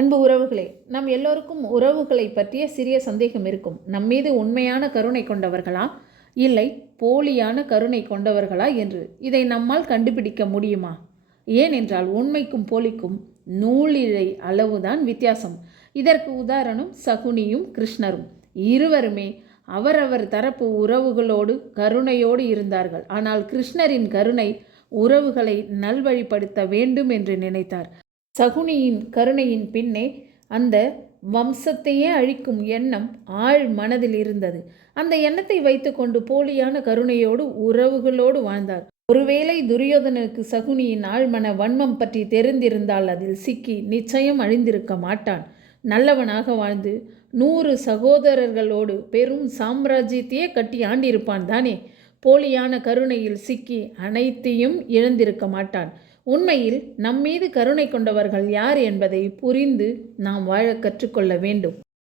அன்பு உறவுகளே, நம் எல்லோருக்கும் உறவுகளை பற்றிய சிறிய சந்தேகம் இருக்கும். நம்மீது உண்மையான கருணை கொண்டவர்களா, இல்லை போலியான கருணை கொண்டவர்களா என்று இதை நம்மால் கண்டுபிடிக்க முடியுமா? ஏனென்றால் உண்மைக்கும் போலிக்கும் நூலிழை அளவுதான் வித்தியாசம். இதற்கு உதாரணம் சகுனியும் கிருஷ்ணரும். இருவருமே அவரவர் தரப்பு உறவுகளோடு கருணையோடு இருந்தார்கள். ஆனால் கிருஷ்ணரின் கருணை உறவுகளை நல்வழிப்படுத்த வேண்டும் என்று நினைத்தார். சகுனியின் கருணையின் பின்னே அந்த வம்சத்தையே அழிக்கும் எண்ணம் ஆழ் மனதில் இருந்தது. அந்த எண்ணத்தை வைத்துக்கொண்டு போலியான கருணையோடு உறவுகளோடு வாழ்ந்தார். ஒருவேளை துரியோதனனுக்கு சகுனியின் ஆழ்மன வன்மம் பற்றி தெரிந்திருந்தால் அதில் சிக்கி நிச்சயம் அழிந்திருக்க மாட்டான். நல்லவனாக வாழ்ந்து 100 சகோதரர்களோடு பெரும் சாம்ராஜ்யத்தையே கட்டி ஆண்டிருப்பான் தானே. போலியான கருணையில் சிக்கி அனைத்தையும் இழந்திருக்க மாட்டான். உண்மையில் நம்மீது கருணை கொண்டவர்கள் யார் என்பதை புரிந்து நாம் வாழ கற்றுக்கொள்ள வேண்டும்.